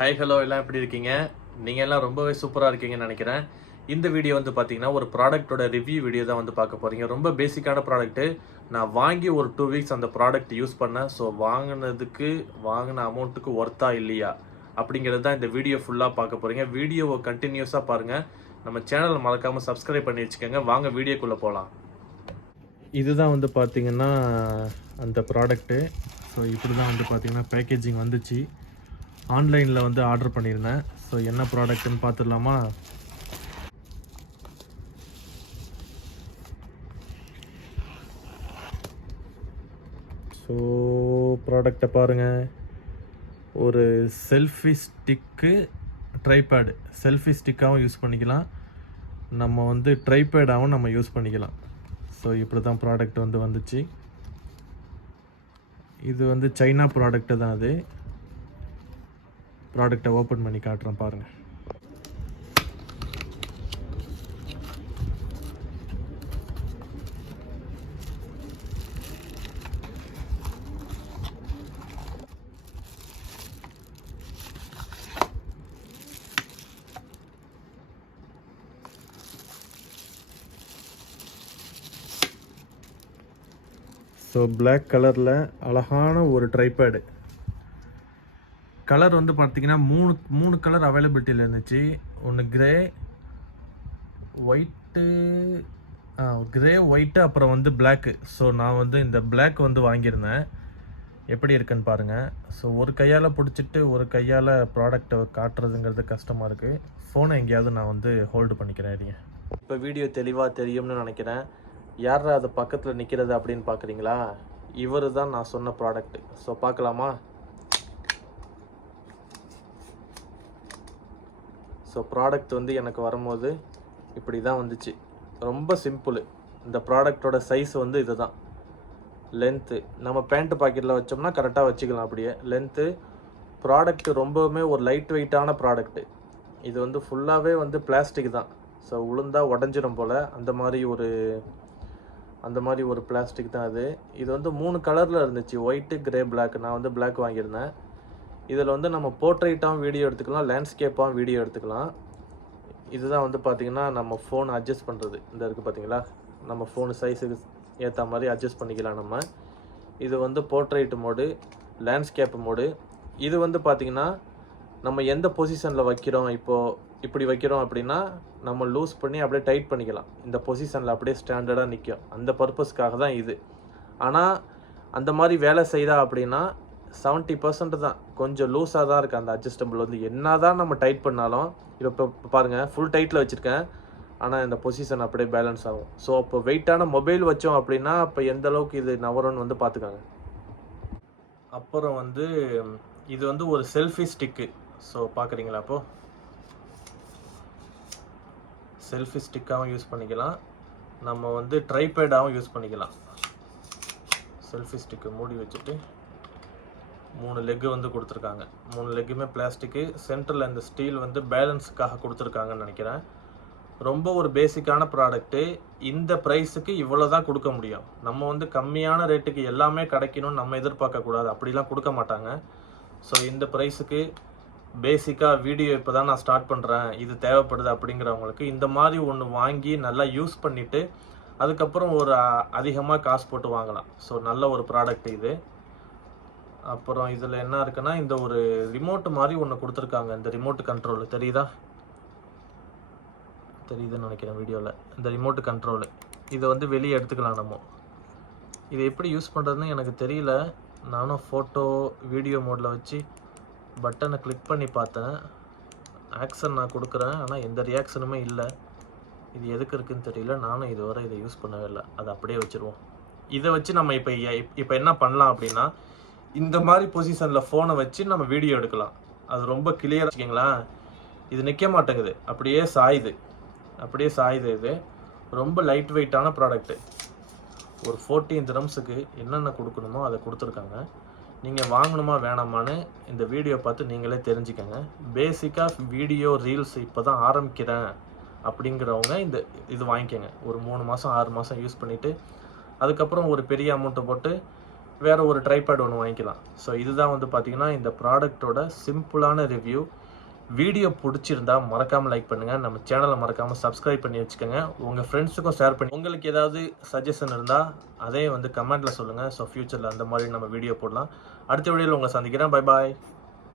Hi hello எல்லாம் எப்படி இருக்கீங்க? நீங்கள் எல்லாம் ரொம்பவே சூப்பராக இருக்கீங்கன்னு நினைக்கிறேன். இந்த வீடியோ வந்து பார்த்தீங்கன்னா ஒரு ப்ராடக்ட்டோட ரிவ்யூ வீடியோ தான் வந்து பார்க்க போகிறீங்க. ரொம்ப பேசிக்கான ப்ராடக்ட்டு. நான் வாங்கி ஒரு 2 வீக்ஸ் அந்த ப்ராடக்ட் யூஸ் பண்ணேன். ஸோ வாங்கின அமௌண்ட்டுக்கு ஒர்த்தா இல்லையா அப்படிங்கிறது தான் இந்த வீடியோ ஃபுல்லாக பார்க்க போகிறீங்க. வீடியோவை கண்டினியூஸாக பாருங்கள். நம்ம சேனலை மறக்காமல் சப்ஸ்கிரைப் பண்ணி வச்சுக்கோங்க. வாங்க வீடியோக்குள்ளே போகலாம். இதுதான் வந்து பார்த்தீங்கன்னா அந்த ப்ராடக்ட்டு. ஸோ இப்படி தான் வந்து பார்த்தீங்கன்னா பேக்கேஜிங் வந்துச்சு. ஆன்லைனில் வந்து ஆர்டர் பண்ணியிருந்தேன். ஸோ என்ன ப்ராடக்ட்னு பார்த்துடலாமா? ஸோ ப்ராடக்டை பாருங்கள். ஒரு செல்ஃபி ஸ்டிக்கு, ட்ரைபேடு. செல்ஃபி ஸ்டிக்காகவும் யூஸ் பண்ணிக்கலாம், நம்ம வந்து ட்ரைபேடாகவும் நம்ம யூஸ் பண்ணிக்கலாம். ஸோ இப்படி தான் ப்ராடக்ட் வந்து வந்துச்சு. இது வந்து சைனா ப்ராடக்ட்டு தான். அது ப்ராடக்டை ஓப்பன் பண்ணி காட்டுறேன் பாருங்கள். ஸோ பிளாக் கலரில் அழகான ஒரு ட்ரைபேடு. கலர் வந்து பார்த்தீங்கன்னா மூணு கலர் அவைலபிலிட்டியில் இருந்துச்சு. ஒன்று கிரே ஒயிட்டு அப்புறம் வந்து பிளாக்கு. ஸோ நான் வந்து இந்த பிளாக் வந்து வாங்கியிருந்தேன். எப்படி இருக்குன்னு பாருங்கள். ஸோ ஒரு கையால் பிடிச்சிட்டு ஒரு கையால் ப்ராடக்டை காட்டுறதுங்கிறது கஷ்டமாக இருக்குது. ஃபோனை எங்கேயாவது நான் வந்து ஹோல்டு பண்ணிக்கிறேன். இருங்க. இப்போ வீடியோ தெளிவாக தெரியும்னு நினைக்கிறேன். யாரா அது பக்கத்தில் நிற்கிறது அப்படின்னு பார்க்குறீங்களா? இவர் தான் நான் சொன்ன ப்ராடக்ட்டு. ஸோ பார்க்கலாமா? ஸோ ப்ராடக்ட் வந்து எனக்கு வரும்போது இப்படி தான் வந்துச்சு. ரொம்ப சிம்பிள். இந்த ப்ராடக்டோட சைஸ் வந்து இது தான். லென்த்து நம்ம பேண்ட்டு பாக்கெட்டில் வச்சோம்னா கரெக்டாக வச்சுக்கலாம். அப்படியே லென்த்து. ப்ராடக்ட் ரொம்பவுமே ஒரு லைட் வெயிட்டான ப்ராடக்ட்டு. இது வந்து ஃபுல்லாகவே வந்து பிளாஸ்டிக் தான். ஸோ உளுந்தா உடஞ்சிடும் போல் அந்த மாதிரி ஒரு பிளாஸ்டிக் தான் அது. இது வந்து 3 கலரில் இருந்துச்சு, ஒயிட்டு, கிரே, பிளாக். நான் வந்து பிளாக் வாங்கியிருந்தேன். இதில் வந்து நம்ம போர்ட்ரைட்டாகவும் வீடியோ எடுத்துக்கலாம், லேண்ட்ஸ்கேப்பாகவும் வீடியோ எடுத்துக்கலாம். இதுதான் வந்து பார்த்திங்கன்னா நம்ம ஃபோன் அட்ஜஸ்ட் பண்ணுறது. இந்த இருக்குது பார்த்தீங்களா? நம்ம ஃபோனு சைஸுக்கு ஏற்ற மாதிரி அட்ஜஸ்ட் பண்ணிக்கலாம் நம்ம. இது வந்து போர்ட்ரைட் மோடு, லேண்ட்ஸ்கேப் மோடு. இது வந்து பார்த்திங்கன்னா நம்ம எந்த பொசிஷனில் வைக்கிறோம், இப்படி வைக்கிறோம் அப்படின்னா நம்ம லூஸ் பண்ணி அப்படியே டைட் பண்ணிக்கலாம். இந்த பொசிஷனில் அப்படியே ஸ்டாண்டர்டாக நிற்கும். அந்த பர்பஸ்க்காக தான் இது. ஆனால் அந்த மாதிரி வேலை செய்தா அப்படின்னா 70% தான் கொஞ்சம் லூஸாக தான் இருக்குது. அந்த அட்ஜஸ்டபிள் வந்து என்ன தான் நம்ம டைட் பண்ணாலும், இப்போ பாருங்கள் ஃபுல் டைட்டில் வச்சுருக்கேன், ஆனால் இந்த பொசிஷன் அப்படியே பேலன்ஸ் ஆகும். ஸோ அப்போ வெயிட்டான மொபைல் வச்சோம் அப்படின்னா அப்போ எந்த அளவுக்கு இது நவரும்னு வந்து பார்த்துக்காங்க. அப்புறம் வந்து இது வந்து ஒரு செல்ஃபி ஸ்டிக்கு. ஸோ பார்க்குறீங்களா? அப்போது செல்ஃபி ஸ்டிக்காகவும் யூஸ் பண்ணிக்கலாம், நம்ம வந்து ட்ரைபேடாகவும் யூஸ் பண்ணிக்கலாம். செல்ஃபி ஸ்டிக்கு மூடி வச்சுட்டு 3 லெக்கு வந்து கொடுத்துருக்காங்க. 3 லெக்குமே பிளாஸ்டிக்கு. சென்டரில் இந்த ஸ்டீல் வந்து பேலன்ஸுக்காக கொடுத்துருக்காங்கன்னு நினைக்கிறேன். ரொம்ப ஒரு பேசிக்கான ப்ராடக்ட்டு. இந்த ப்ரைஸுக்கு இவ்வளோ தான் கொடுக்க முடியும். நம்ம வந்து கம்மியான ரேட்டுக்கு எல்லாமே கிடைக்கணும்னு நம்ம எதிர்பார்க்கக்கூடாது. அப்படிலாம் கொடுக்க மாட்டாங்க. ஸோ இந்த ப்ரைஸுக்கு பேசிக்காக வீடியோ இப்போ தான் நான் ஸ்டார்ட் பண்ணுறேன், இது தேவைப்படுது அப்படிங்கிறவங்களுக்கு இந்த மாதிரி ஒன்று வாங்கி நல்லா யூஸ் பண்ணிவிட்டு அதுக்கப்புறம் ஒரு அதிகமாக காசு போட்டு வாங்கலாம். ஸோ நல்ல ஒரு ப்ராடக்ட் இது. அப்புறம் இதில் என்ன இருக்குன்னா, இந்த ஒரு ரிமோட்டு மாதிரி ஒன்று கொடுத்துருக்காங்க. இந்த ரிமோட் கண்ட்ரோலு தெரியுதுன்னு நினைக்கிறேன் வீடியோவில். இந்த ரிமோட்டு கண்ட்ரோலு இதை வந்து வெளியே எடுத்துக்கலாம் நம்ம. இதை எப்படி யூஸ் பண்ணுறதுன்னு எனக்கு தெரியல. நானும் ஃபோட்டோ வீடியோ மோடில் வச்சு பட்டனை கிளிக் பண்ணி பார்த்தேன். ஆக்ஷன் நான் கொடுக்குறேன், ஆனால் எந்த ரியாக்ஷனுமே இல்லை. இது எதுக்கு இருக்குதுன்னு தெரியல. நானும் இதுவரை இதை யூஸ் பண்ணவே இல்லை. அதை அப்படியே வச்சுருவோம். இதை வச்சு நம்ம இப்போ என்ன பண்ணலாம் அப்படின்னா, இந்த மாதிரி பொசிஷனில் ஃபோனை வச்சு நம்ம வீடியோ எடுக்கலாம். அது ரொம்ப கிளியராக வச்சுக்கிங்களா. இது நிற்க மாட்டேங்குது, அப்படியே சாயுது. இது ரொம்ப லைட் வெயிட்டான ப்ராடக்ட்டு. ஒரு 14 dirhamsக்கு என்னென்ன கொடுக்கணுமோ அதை கொடுத்துருக்காங்க. நீங்கள் வாங்கணுமா வேணாமான்னு இந்த வீடியோ பார்த்து நீங்களே தெரிஞ்சுக்கங்க. பேசிக்காக வீடியோ ரீல்ஸ் இப்போ தான் ஆரம்பிக்கிறேன் அப்படிங்கிறவங்க இது வாங்கிக்கோங்க. ஒரு 3 மாதம் 6 மாதம் யூஸ் பண்ணிவிட்டு அதுக்கப்புறம் ஒரு பெரிய அமௌண்ட்டை போட்டு வேறு ஒரு ட்ரைபேட் ஒன்று வாங்கிக்கலாம். ஸோ இதுதான் வந்து பார்த்திங்கன்னா இந்த ப்ராடக்டோட சிம்பிளான ரிவ்யூ. வீடியோ பிடிச்சிருந்தா மறக்காமல் லைக் பண்ணுங்கள், நம்ம சேனலை மறக்காமல் சப்ஸ்கிரைப் பண்ணி வச்சுக்கோங்க, உங்கள் ஃப்ரெண்ட்ஸுக்கும் ஷேர் பண்ணி. உங்களுக்கு ஏதாவது சஜஷன் இருந்தால் அதையும் வந்து கமெண்ட்டில் சொல்லுங்கள். ஸோ ஃப்யூச்சரில் அந்த மாதிரி நம்ம வீடியோ போடலாம். அடுத்த வீடியோவில் உங்களை சந்திக்கிறேன். Bye bye.